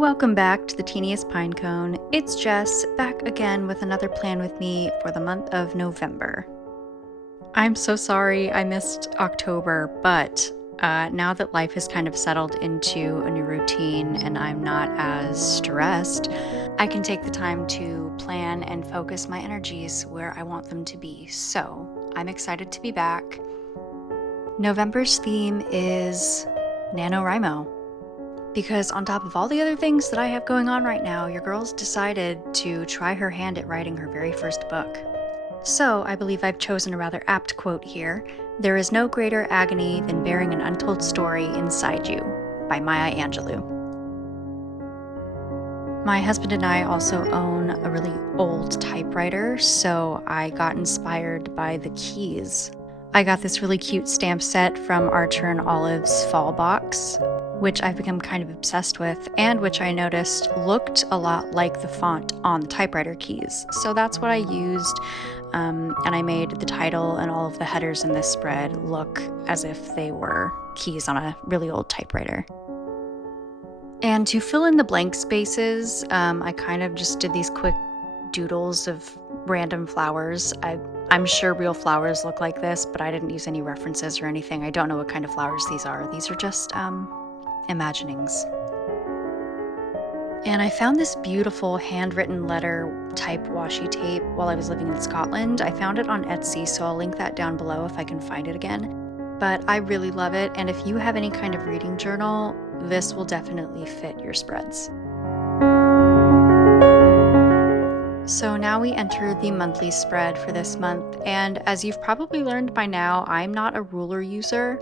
Welcome back to the Teeniest Pinecone. It's Jess, back again with another plan with me for the month of November. I'm so sorry I missed October, but now that life has kind of settled into a new routine and I'm not as stressed, I can take the time to plan and focus my energies where I want them to be. So I'm excited to be back. November's theme is Nanowrimo. Because on top of all the other things that I have going on right now, your girl's decided to try her hand at writing her very first book. So I believe I've chosen a rather apt quote here. "There is no greater agony than bearing an untold story inside you," by Maya Angelou. My husband and I also own a really old typewriter, so I got inspired by the keys. I got this really cute stamp set from Archer and Olive's Fall Box, which I've become kind of obsessed with, and which I noticed looked a lot like the font on the typewriter keys. So that's what I used, and I made the title and all of the headers in this spread look as if they were keys on a really old typewriter. And to fill in the blank spaces, I kind of just did these quick doodles of random flowers. I'm sure real flowers look like this, but I didn't use any references or anything. I don't know what kind of flowers these are. These are just imaginings. And I found this beautiful handwritten letter type washi tape while I was living in Scotland. I found it on Etsy, so I'll link that down below if I can find it again. But I really love it, and if you have any kind of reading journal, this will definitely fit your spreads. So now we enter the monthly spread for this month, and as you've probably learned by now, I'm not a ruler user.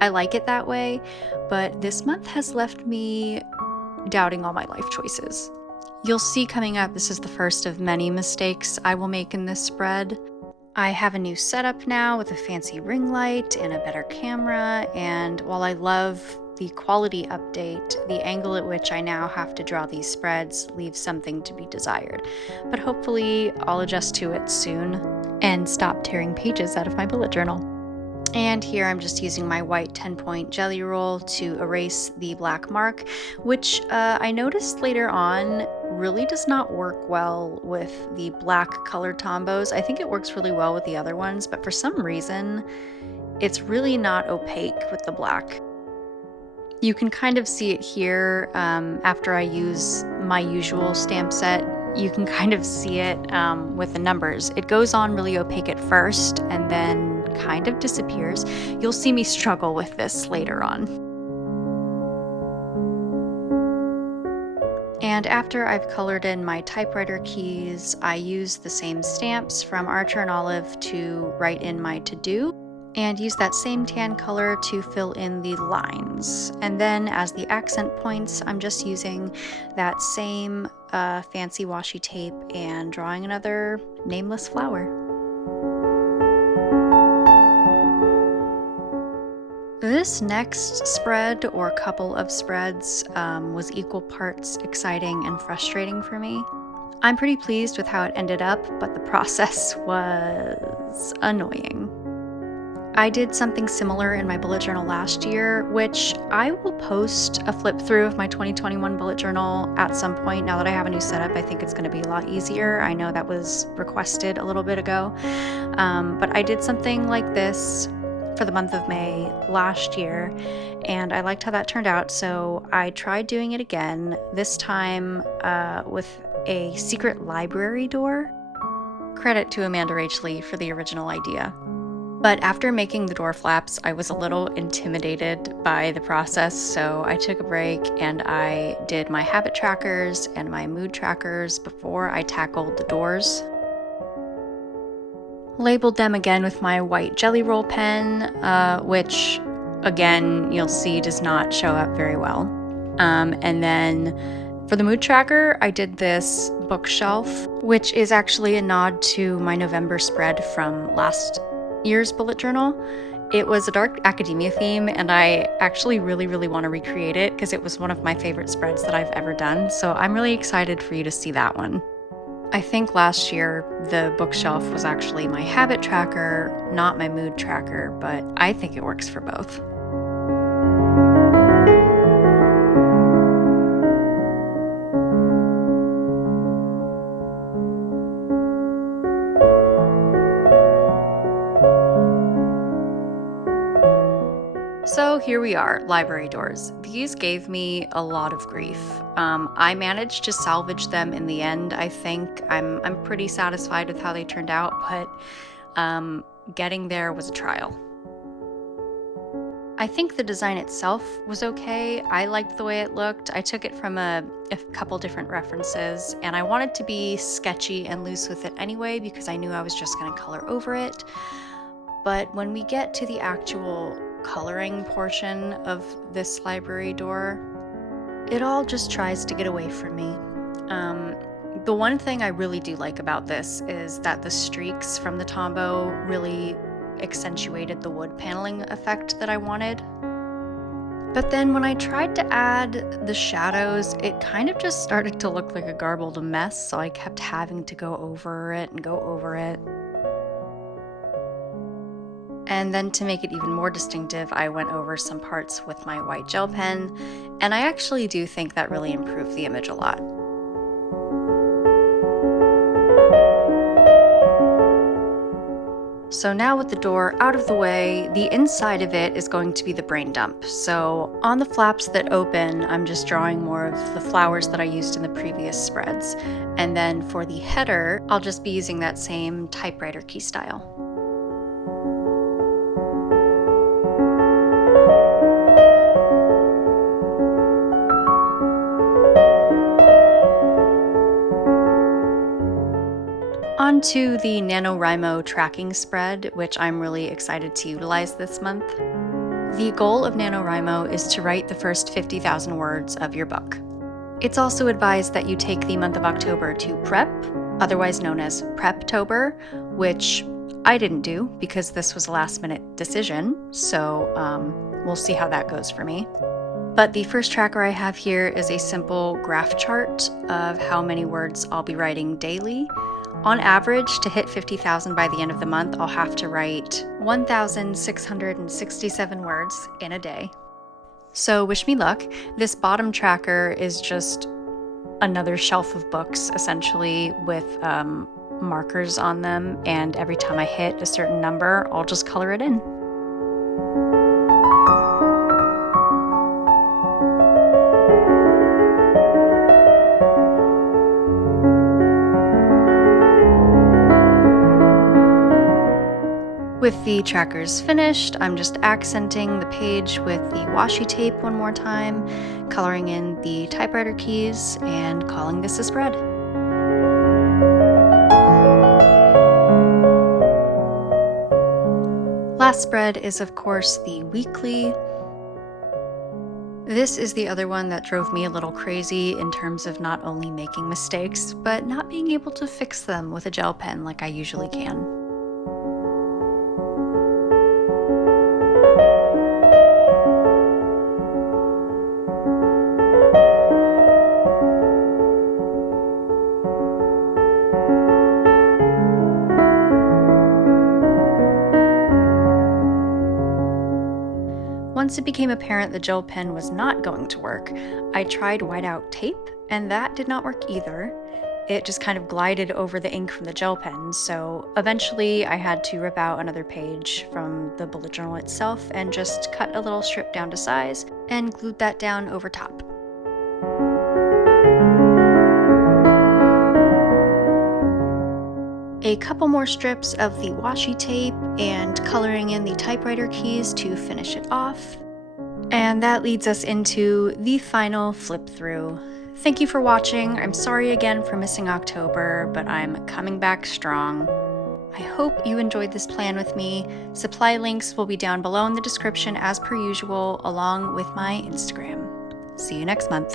I like it that way, but this month has left me doubting all my life choices. You'll see coming up, this is the first of many mistakes I will make in this spread. I have a new setup now with a fancy ring light and a better camera, and while I love the quality update, the angle at which I now have to draw these spreads leaves something to be desired. But hopefully I'll adjust to it soon and stop tearing pages out of my bullet journal. And here I'm just using my white 10-point jelly roll to erase the black mark, which I noticed later on really does not work well with the black colored Tombows. I think it works really well with the other ones, but for some reason, it's really not opaque with the black. You can kind of see it here after I use my usual stamp set. You can kind of see it with the numbers. It goes on really opaque at first and then kind of disappears. You'll see me struggle with this later on. And after I've colored in my typewriter keys, I use the same stamps from Archer and Olive to write in my to-do, and use that same tan color to fill in the lines. And then as the accent points, I'm just using that same fancy washi tape and drawing another nameless flower. This next spread, or couple of spreads, was equal parts exciting and frustrating for me. I'm pretty pleased with how it ended up, but the process was annoying. I did something similar in my bullet journal last year, which I will post a flip through of my 2021 bullet journal at some point. Now that I have a new setup, I think it's going to be a lot easier. I know that was requested a little bit ago, but I did something like this for the month of May last year, and I liked how that turned out, so I tried doing it again, this time with a secret library door. Credit to Amanda Rachley for the original idea. But after making the door flaps, I was a little intimidated by the process, so I took a break and I did my habit trackers and my mood trackers before I tackled the doors. Labeled them again with my white jelly roll pen, which again, you'll see does not show up very well. And then for the mood tracker, I did this bookshelf, which is actually a nod to my November spread from last year's bullet journal. It was a dark academia theme, and I actually really want to recreate it because it was one of my favorite spreads that I've ever done, so I'm really excited for you to see that one. I think last year the bookshelf was actually my habit tracker, not my mood tracker, but I think it works for both. So here we are, library doors. These gave me a lot of grief. I managed to salvage them in the end. I think I'm pretty satisfied with how they turned out, but getting there was a trial. I think the design itself was okay. I liked the way it looked. I took it from a couple different references, and I wanted to be sketchy and loose with it anyway because I knew I was just going to color over it. But when we get to the actual coloring portion of this library door, it all just tries to get away from me. The one thing I really do like about this is that the streaks from the Tombow really accentuated the wood paneling effect that I wanted. But then when I tried to add the shadows, it kind of just started to look like a garbled mess, so I kept having to go over it and go over it. And then to make it even more distinctive, I went over some parts with my white gel pen, and I actually do think that really improved the image a lot. So now with the door out of the way, the inside of it is going to be the brain dump. So on the flaps that open, I'm just drawing more of the flowers that I used in the previous spreads. And then for the header, I'll just be using that same typewriter key style. On to the Nanowrimo tracking spread, which I'm really excited to utilize this month. The goal of Nanowrimo is to write the first 50,000 words of your book. It's also advised that you take the month of October to prep, otherwise known as Preptober, which I didn't do because this was a last-minute decision, so we'll see how that goes for me. But the first tracker I have here is a simple graph chart of how many words I'll be writing daily. On average, to hit 50,000 by the end of the month, I'll have to write 1,667 words in a day. So wish me luck. This bottom tracker is just another shelf of books, essentially, with markers on them, and every time I hit a certain number, I'll just color it in. With the trackers finished, I'm just accenting the page with the washi tape one more time, coloring in the typewriter keys, and calling this a spread. Last spread is, of course, the weekly. This is the other one that drove me a little crazy in terms of not only making mistakes, but not being able to fix them with a gel pen like I usually can. Once it became apparent the gel pen was not going to work, I tried whiteout tape, and that did not work either. It just kind of glided over the ink from the gel pen, so eventually I had to rip out another page from the bullet journal itself and just cut a little strip down to size and glued that down over top. A couple more strips of the washi tape and coloring in the typewriter keys to finish it off. And that leads us into the final flip through. Thank you for watching. I'm sorry again for missing October, but I'm coming back strong. I hope you enjoyed this plan with me. Supply links will be down below in the description as per usual, along with my Instagram. See you next month.